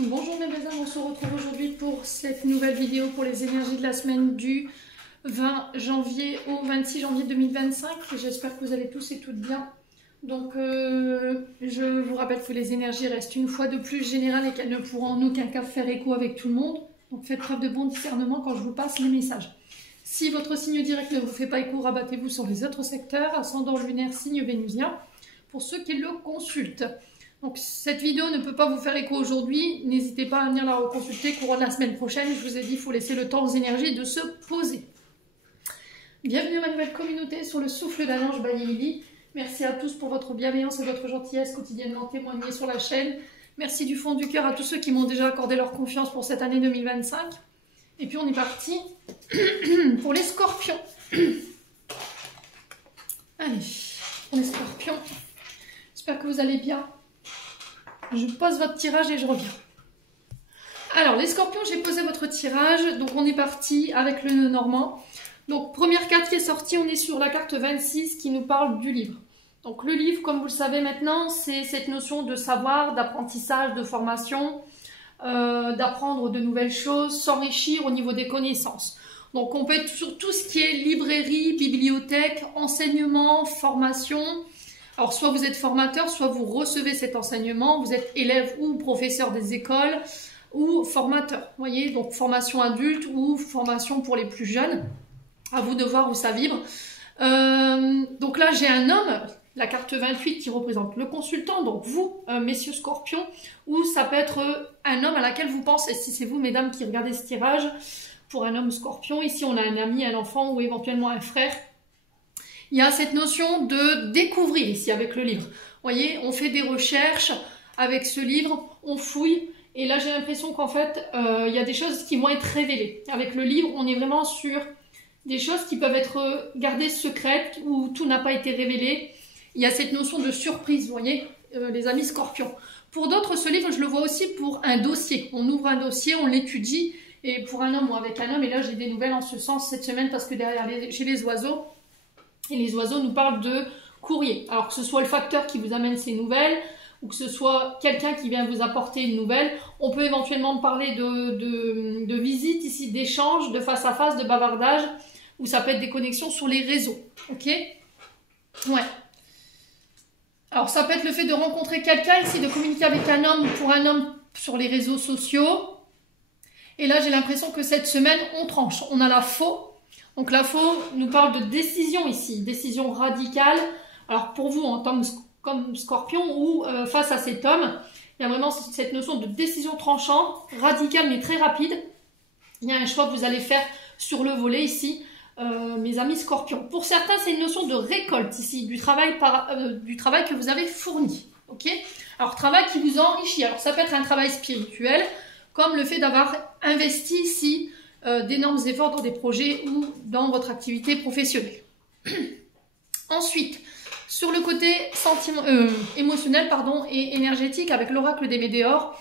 Bonjour mes beaux âmes, on se retrouve aujourd'hui pour cette nouvelle vidéo pour les énergies de la semaine du 20 janvier au 26 janvier 2025. J'espère que vous allez tous et toutes bien. Donc je vous rappelle que les énergies restent une fois de plus générales et qu'elles ne pourront en aucun cas faire écho avec tout le monde. Donc faites preuve de bon discernement quand je vous passe les messages. Si votre signe direct ne vous fait pas écho, rabattez-vous sur les autres secteurs, ascendant lunaire, signe vénusien, pour ceux qui le consultent. Donc cette vidéo ne peut pas vous faire écho aujourd'hui, n'hésitez pas à venir la reconsulter courant de la semaine prochaine. Je vous ai dit, il faut laisser le temps aux énergies de se poser. Bienvenue à ma nouvelle communauté sur le souffle d'un ange by Lily. Merci à tous pour votre bienveillance et votre gentillesse quotidiennement témoignée sur la chaîne. Merci du fond du cœur à tous ceux qui m'ont déjà accordé leur confiance pour cette année 2025. Et puis on est parti pour les scorpions. Allez, pour les scorpions, j'espère que vous allez bien. Je pose votre tirage et je reviens. Alors, les scorpions, j'ai posé votre tirage. Donc, on est parti avec le nœud normand. Donc, première carte qui est sortie, on est sur la carte 26 qui nous parle du livre. Donc, le livre, comme vous le savez maintenant, c'est cette notion de savoir, d'apprentissage, de formation, d'apprendre de nouvelles choses, s'enrichir au niveau des connaissances. Donc, on peut être sur tout ce qui est librairie, bibliothèque, enseignement, formation. Alors, soit vous êtes formateur, soit vous recevez cet enseignement, vous êtes élève ou professeur des écoles ou formateur. Vous voyez, donc formation adulte ou formation pour les plus jeunes. À vous de voir où ça vibre. Donc là, j'ai un homme, la carte 28 qui représente le consultant, donc vous, messieurs scorpions, ou ça peut être un homme à laquelle vous pensez, si c'est vous, mesdames, qui regardez ce tirage, pour un homme scorpion. Ici, on a un ami, un enfant ou éventuellement un frère. Il y a cette notion de découvrir ici avec le livre. Vous voyez, on fait des recherches avec ce livre, on fouille. Et là, j'ai l'impression qu'en fait, il y a des choses qui vont être révélées. Avec le livre, on est vraiment sur des choses qui peuvent être gardées secrètes ou tout n'a pas été révélé. Il y a cette notion de surprise, vous voyez, les amis scorpions. Pour d'autres, ce livre, je le vois aussi pour un dossier. On ouvre un dossier, on l'étudie. Et pour un homme ou avec un homme, et là, j'ai des nouvelles en ce sens cette semaine parce que derrière, chez les oiseaux, et les oiseaux nous parlent de courrier. Alors que ce soit le facteur qui vous amène ces nouvelles, ou que ce soit quelqu'un qui vient vous apporter une nouvelle, on peut éventuellement parler de visite ici, d'échange, de face à face, de bavardage, ou ça peut être des connexions sur les réseaux. Ok? Ouais. Alors ça peut être le fait de rencontrer quelqu'un ici, de communiquer avec un homme ou pour un homme sur les réseaux sociaux. Et là, j'ai l'impression que cette semaine, on tranche. On a la faux. Donc la faux nous parle de décision ici, décision radicale. Alors pour vous en tant que comme scorpion ou face à cet homme, il y a vraiment cette notion de décision tranchante, radicale mais très rapide. Il y a un choix que vous allez faire sur le volet ici, mes amis scorpions. Pour certains, c'est une notion de récolte ici, du travail que vous avez fourni. Ok? Alors travail qui vous enrichit. Alors ça peut être un travail spirituel, comme le fait d'avoir investi ici d'énormes efforts dans des projets ou dans votre activité professionnelle. Ensuite, sur le côté émotionnel et énergétique, avec l'oracle des météores,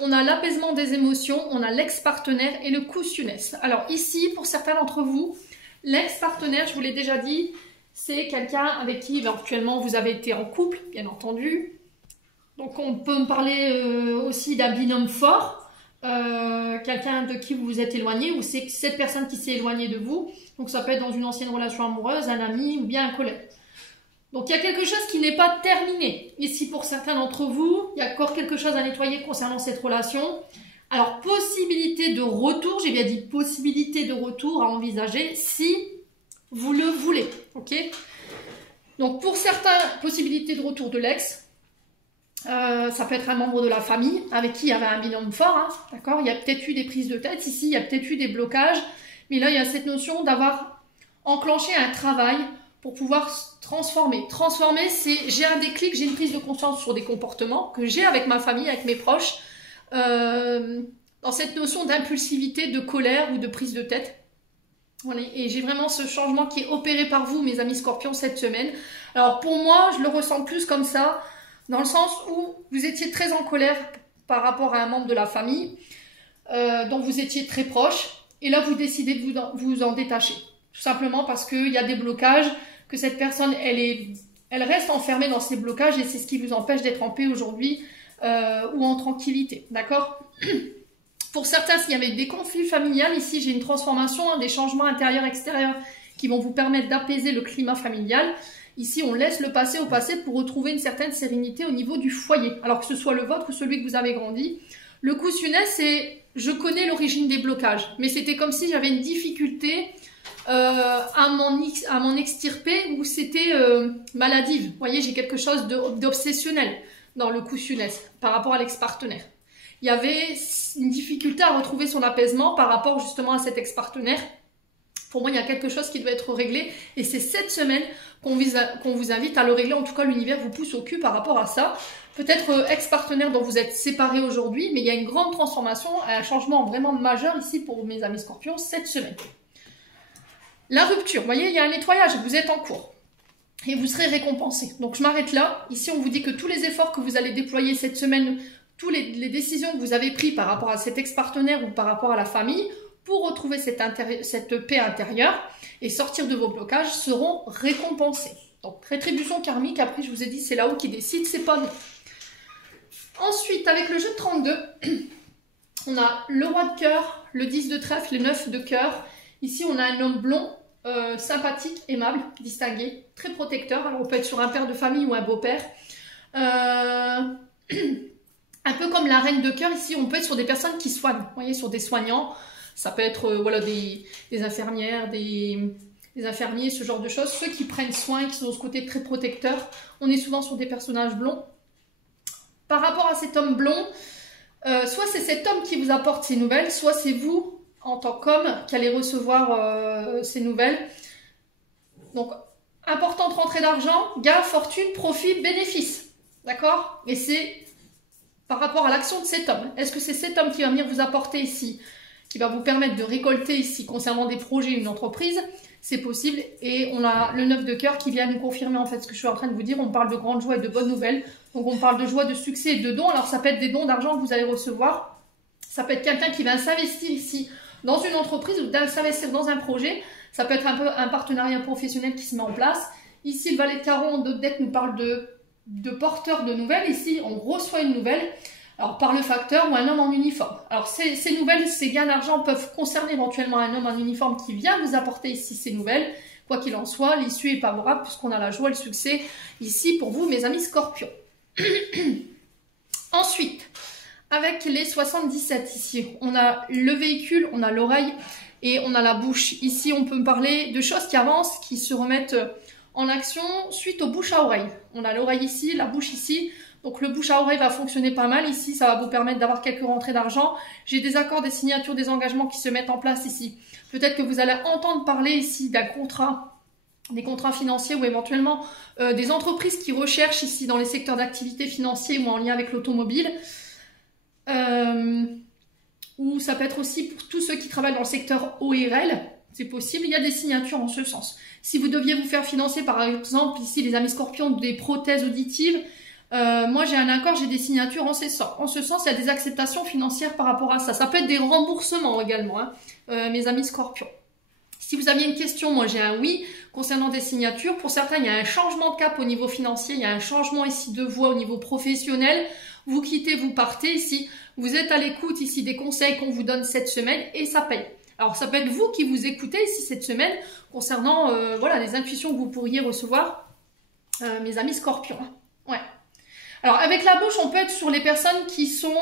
on a l'apaisement des émotions, on a l'ex-partenaire et le cautionnaire. Alors ici, pour certains d'entre vous, l'ex-partenaire, je vous l'ai déjà dit, c'est quelqu'un avec qui éventuellement vous avez été en couple, bien entendu. Donc on peut me parler aussi d'un binôme fort. Quelqu'un de qui vous vous êtes éloigné ou c'est cette personne qui s'est éloignée de vous, donc ça peut être dans une ancienne relation amoureuse, un ami ou bien un collègue. Donc il y a quelque chose qui n'est pas terminé ici pour certains d'entre vous, il y a encore quelque chose à nettoyer concernant cette relation. Alors possibilité de retour, j'ai bien dit possibilité de retour à envisager si vous le voulez, ok? Donc pour certains, possibilité de retour de l'ex. Ça peut être un membre de la famille avec qui il y avait un binôme fort, hein, d'accord? Il y a peut-être eu des prises de tête ici, il y a peut-être eu des blocages, mais là il y a cette notion d'avoir enclenché un travail pour pouvoir transformer. Transformer, c'est j'ai un déclic, j'ai une prise de conscience sur des comportements que j'ai avec ma famille, avec mes proches, dans cette notion d'impulsivité, de colère ou de prise de tête. Voilà, et j'ai vraiment ce changement qui est opéré par vous, mes amis scorpions, cette semaine. Alors pour moi, je le ressens plus comme ça, dans le sens où vous étiez très en colère par rapport à un membre de la famille, dont vous étiez très proche, et là vous décidez de vous en détacher. Tout simplement parce qu'il y a des blocages, que cette personne, elle reste enfermée dans ces blocages, et c'est ce qui vous empêche d'être en paix aujourd'hui ou en tranquillité, d'accord? Pour certains, s'il y avait des conflits familiaux, ici j'ai une transformation, des changements intérieurs, extérieurs qui vont vous permettre d'apaiser le climat familial. Ici, on laisse le passé au passé pour retrouver une certaine sérénité au niveau du foyer, alors que ce soit le vôtre ou celui que vous avez grandi. Le coussinets, c'est « je connais l'origine des blocages », mais c'était comme si j'avais une difficulté à m'en extirper ou c'était maladive. Vous voyez, j'ai quelque chose d'obsessionnel dans le coussinets par rapport à l'ex-partenaire. Il y avait une difficulté à retrouver son apaisement par rapport justement à cet ex-partenaire. Pour moi, il y a quelque chose qui doit être réglé et c'est cette semaine qu'on vous invite à le régler. En tout cas, l'univers vous pousse au cul par rapport à ça. Peut-être ex-partenaire dont vous êtes séparés aujourd'hui, mais il y a une grande transformation, un changement vraiment majeur ici pour mes amis scorpions cette semaine. La rupture, vous voyez, il y a un nettoyage, vous êtes en cours et vous serez récompensé. Donc, je m'arrête là. Ici, on vous dit que tous les efforts que vous allez déployer cette semaine, toutes les décisions que vous avez prises par rapport à cet ex-partenaire ou par rapport à la famille, pour retrouver cette paix intérieure et sortir de vos blocages seront récompensés. Donc, rétribution karmique, après je vous ai dit, c'est là-haut qui décide, c'est pas nous. Ensuite, avec le jeu de 32, on a le roi de cœur, le 10 de trèfle, le 9 de cœur. Ici, on a un homme blond, sympathique, aimable, distingué, très protecteur. Alors, on peut être sur un père de famille ou un beau-père. Un peu comme la reine de cœur, ici, on peut être sur des personnes qui soignent. Vous voyez, sur des soignants. Ça peut être voilà, des infirmières, des infirmiers, ce genre de choses. Ceux qui prennent soin, qui sont de ce côté très protecteur. On est souvent sur des personnages blonds. Par rapport à cet homme blond, soit c'est cet homme qui vous apporte ces nouvelles, soit c'est vous, en tant qu'homme, qui allez recevoir ces nouvelles. Donc, importante rentrée d'argent, gain, fortune, profit, bénéfice. D'accord? Et c'est par rapport à l'action de cet homme. Est-ce que c'est cet homme qui va venir vous apporter ici, qui va vous permettre de récolter ici concernant des projets, une entreprise? C'est possible. Et on a le 9 de cœur qui vient nous confirmer en fait ce que je suis en train de vous dire. On parle de grande joie et de bonnes nouvelles. Donc on parle de joie, de succès et de dons. Alors ça peut être des dons d'argent que vous allez recevoir. Ça peut être quelqu'un qui va s'investir ici dans une entreprise ou s'investir dans un projet. Ça peut être un peu un partenariat professionnel qui se met en place. Ici, le valet de carreau en dos de deck nous parle de porteur de nouvelles. Ici, on reçoit une nouvelle. Alors, par le facteur ou un homme en uniforme. Alors, ces nouvelles, ces gains d'argent peuvent concerner éventuellement un homme en uniforme qui vient vous apporter ici ces nouvelles. Quoi qu'il en soit, l'issue est favorable puisqu'on a la joie et le succès ici pour vous, mes amis scorpions. Ensuite, avec les 77 ici, on a le véhicule, on a l'oreille et on a la bouche. Ici, on peut parler de choses qui avancent, qui se remettent en action suite aux bouches à oreille. On a l'oreille ici, la bouche ici. Donc le bouche à oreille va fonctionner pas mal ici, ça va vous permettre d'avoir quelques rentrées d'argent. J'ai des accords, des signatures, des engagements qui se mettent en place ici. Peut-être que vous allez entendre parler ici d'un contrat, des contrats financiers ou éventuellement des entreprises qui recherchent ici dans les secteurs d'activité financiers ou en lien avec l'automobile. Ou ça peut être aussi pour tous ceux qui travaillent dans le secteur ORL, c'est possible, il y a des signatures en ce sens. Si vous deviez vous faire financer par exemple ici les amis scorpions des prothèses auditives, moi j'ai un accord, j'ai des signatures en ce sens. En ce sens, il y a des acceptations financières par rapport à ça. Ça peut être des remboursements également, hein, mes amis scorpions. Si vous aviez une question, moi j'ai un oui concernant des signatures. Pour certains, il y a un changement de cap au niveau financier, il y a un changement ici de voie au niveau professionnel. Vous quittez, vous partez ici. Vous êtes à l'écoute ici des conseils qu'on vous donne cette semaine et ça paye. Alors ça peut être vous qui vous écoutez ici cette semaine concernant voilà, les intuitions que vous pourriez recevoir, mes amis scorpions. Ouais. Alors, avec la bouche, on peut être sur les personnes qui sont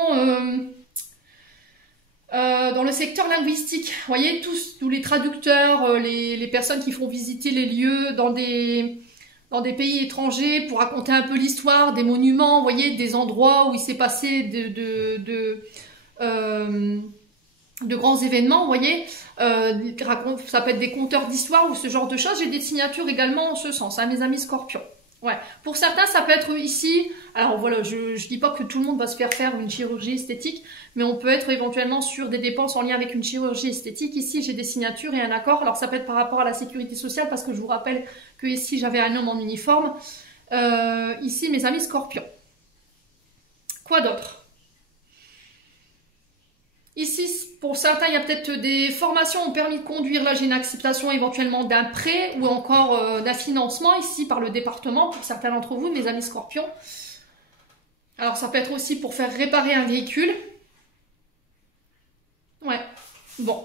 dans le secteur linguistique. Vous voyez, tous les traducteurs, les personnes qui font visiter les lieux dans des pays étrangers pour raconter un peu l'histoire, des monuments, vous voyez, des endroits où il s'est passé de grands événements, vous voyez. Ça peut être des conteurs d'histoire ou ce genre de choses. J'ai des signatures également en ce sens, hein, mes amis scorpions. Ouais. Pour certains, ça peut être ici, alors voilà, je dis pas que tout le monde va se faire une chirurgie esthétique, mais on peut être éventuellement sur des dépenses en lien avec une chirurgie esthétique. Ici, j'ai des signatures et un accord. Alors, ça peut être par rapport à la sécurité sociale, parce que je vous rappelle que ici, j'avais un homme en uniforme. Ici, mes amis scorpions. Quoi d'autre? Ici, pour certains, il y a peut-être des formations au permis de conduire. Là, j'ai une acceptation éventuellement d'un prêt ou encore d'un financement ici par le département pour certains d'entre vous, mes amis scorpions. Alors, ça peut être aussi pour faire réparer un véhicule. Ouais, bon.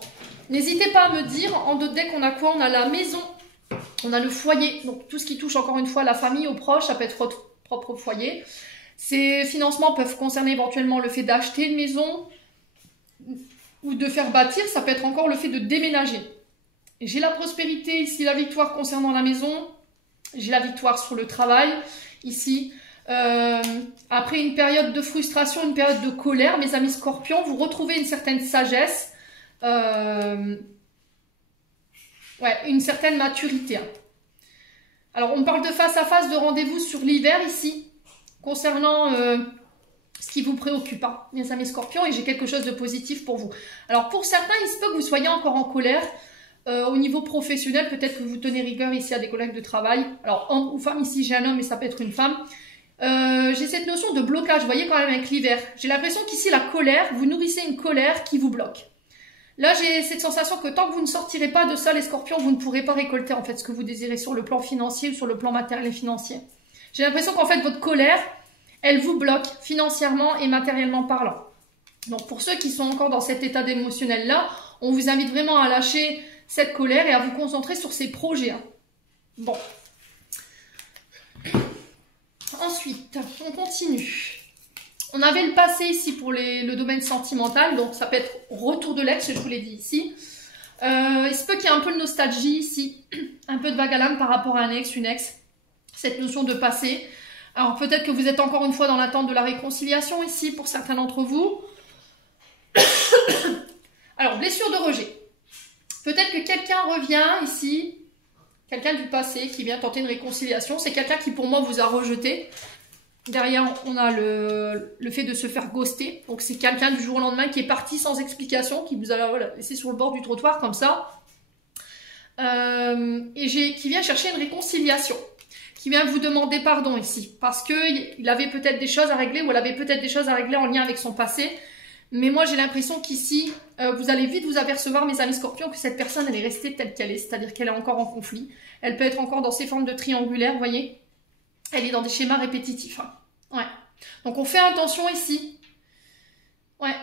N'hésitez pas à me dire, en d'autres decks, on a quoi? On a la maison, on a le foyer. Donc, tout ce qui touche, encore une fois, la famille, aux proches, ça peut être votre propre foyer. Ces financements peuvent concerner éventuellement le fait d'acheter une maison ou de faire bâtir. Ça peut être encore le fait de déménager. J'ai la prospérité, ici, la victoire concernant la maison. J'ai la victoire sur le travail, ici. Après une période de frustration, une période de colère, mes amis scorpions, vous retrouvez une certaine sagesse, une certaine maturité. Alors, on parle de face à face, de rendez-vous sur l'hiver ici, concernant ce qui vous préoccupe, hein, mes amis scorpions, et j'ai quelque chose de positif pour vous. Alors, pour certains, il se peut que vous soyez encore en colère. Au niveau professionnel, peut-être que vous tenez rigueur ici à des collègues de travail. Alors, homme ou femme, ici j'ai un homme et ça peut être une femme. J'ai cette notion de blocage, vous voyez quand même avec l'hiver. J'ai l'impression qu'ici la colère, vous nourrissez une colère qui vous bloque. Là j'ai cette sensation que tant que vous ne sortirez pas de ça les scorpions, vous ne pourrez pas récolter en fait ce que vous désirez sur le plan financier ou sur le plan matériel et financier. J'ai l'impression qu'en fait votre colère, elle vous bloque financièrement et matériellement parlant. Donc pour ceux qui sont encore dans cet état d'émotionnel là, on vous invite vraiment à lâcher cette colère et à vous concentrer sur ces projets. Hein. Bon. Ensuite, on continue. On avait le passé ici pour le domaine sentimental, donc ça peut être retour de l'ex, je vous l'ai dit ici. Il se peut qu'il y ait un peu de nostalgie ici, un peu de vague à l'âme par rapport à un ex, une ex, cette notion de passé. Alors peut-être que vous êtes encore une fois dans l'attente de la réconciliation ici pour certains d'entre vous. Alors, blessure de rejet. Peut-être que quelqu'un revient ici, quelqu'un du passé qui vient tenter une réconciliation. C'est quelqu'un qui pour moi vous a rejeté. Derrière, on a le fait de se faire ghoster. Donc c'est quelqu'un du jour au lendemain qui est parti sans explication, qui vous a laissé sur le bord du trottoir comme ça. Qui vient chercher une réconciliation. Qui vient vous demander pardon ici. Parce qu'il avait peut-être des choses à régler ou elle avait peut-être des choses à régler en lien avec son passé. Mais moi, j'ai l'impression qu'ici, vous allez vite vous apercevoir, mes amis scorpions, que cette personne, elle est restée telle qu'elle est. C'est-à-dire qu'elle est encore en conflit. Elle peut être encore dans ces formes de triangulaire, vous voyez. Elle est dans des schémas répétitifs. Hein. Ouais. Donc, on fait attention ici. Ouais.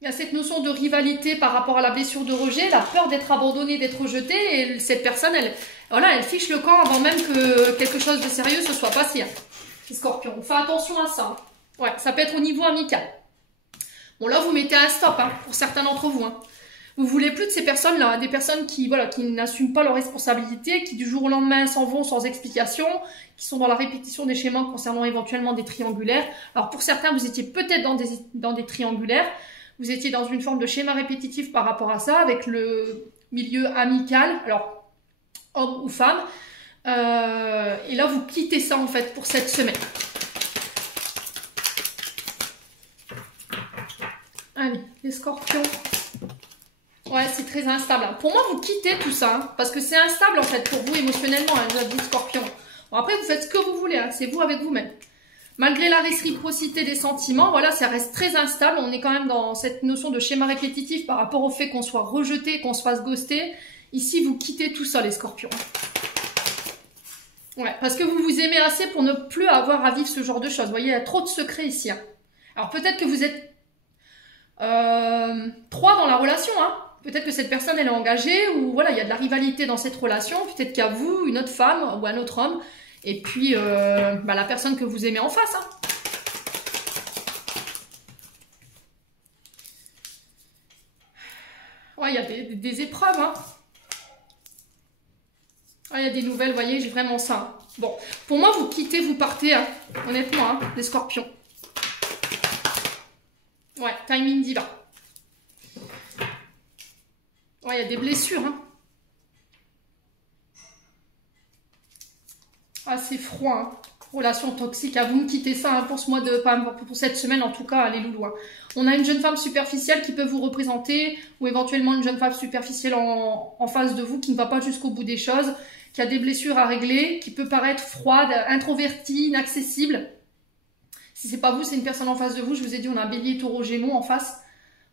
Il y a cette notion de rivalité par rapport à la blessure de rejet, la peur d'être abandonnée, d'être rejetée. Et cette personne, elle fiche le camp avant même que quelque chose de sérieux se soit passé. Hein. Les scorpions, on fait attention à ça. Hein. Ouais, ça peut être au niveau amical. Bon, là, vous mettez un stop hein, pour certains d'entre vous. Hein. Vous voulez plus de ces personnes-là, hein, des personnes qui n'assument pas leurs responsabilités, qui du jour au lendemain s'en vont sans explication, qui sont dans la répétition des schémas concernant éventuellement des triangulaires. Alors, pour certains, vous étiez peut-être dans des triangulaires. Vous étiez dans une forme de schéma répétitif par rapport à ça, avec le milieu amical, alors homme ou femme. Et là, vous quittez ça, en fait, pour cette semaine. Allez, les scorpions. Ouais, c'est très instable. Hein. Pour moi, vous quittez tout ça. Hein, parce que c'est instable, en fait, pour vous émotionnellement, hein, les scorpions. Bon, après, vous faites ce que vous voulez. Hein, c'est vous avec vous-même. Malgré la réciprocité des sentiments, voilà, ça reste très instable. On est quand même dans cette notion de schéma répétitif par rapport au fait qu'on soit rejeté, qu'on se fasse ghoster. Ici, vous quittez tout ça, les scorpions. Ouais, parce que vous vous aimez assez pour ne plus avoir à vivre ce genre de choses. Vous voyez, il y a trop de secrets ici. Hein. Alors, peut-être que vous êtes 3 dans la relation, hein. Peut-être que cette personne elle est engagée ou voilà, il y a de la rivalité dans cette relation. Peut-être qu'il y a vous, une autre femme ou un autre homme, et puis la personne que vous aimez en face. Hein. Ouais, il y a des épreuves. Hein. Ouais, il y a des nouvelles, vous voyez, j'ai vraiment ça. Hein. Bon, pour moi, vous quittez, vous partez, hein. Honnêtement, hein, les scorpions. Ouais, timing divin. Ouais, il y a des blessures. Hein. Ah, c'est froid. Hein. Relation toxique. Ah, vous me quittez ça hein, pour ce mois de... pour cette semaine, en tout cas, allez loulou. Hein. On a une jeune femme superficielle qui peut vous représenter, ou éventuellement une jeune femme superficielle en face de vous qui ne va pas jusqu'au bout des choses, qui a des blessures à régler, qui peut paraître froide, introvertie, inaccessible. Si c'est pas vous, c'est une personne en face de vous. Je vous ai dit, on a un bélier, taureau, gémeaux en face.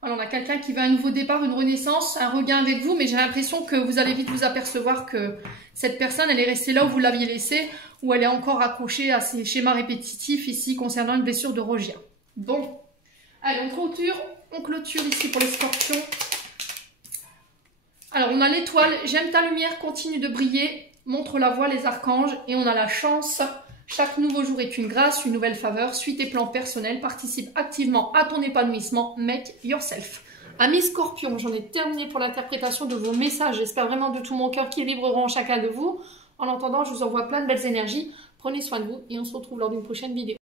Alors, on a quelqu'un qui veut un nouveau départ, une renaissance, un regain avec vous, mais j'ai l'impression que vous allez vite vous apercevoir que cette personne, elle est restée là où vous l'aviez laissée, ou elle est encore accrochée à ces schémas répétitifs ici concernant une blessure de regia. Bon, allez, on clôture ici pour les scorpions. Alors, on a l'étoile, j'aime ta lumière, continue de briller, montre la voie les archanges, et on a la chance. Chaque nouveau jour est une grâce, une nouvelle faveur. Suis tes plans personnels, participe activement à ton épanouissement. Make yourself. Amis Scorpions, j'en ai terminé pour l'interprétation de vos messages. J'espère vraiment de tout mon cœur qu'ils vibreront en chacun de vous. En attendant, je vous envoie plein de belles énergies. Prenez soin de vous et on se retrouve lors d'une prochaine vidéo.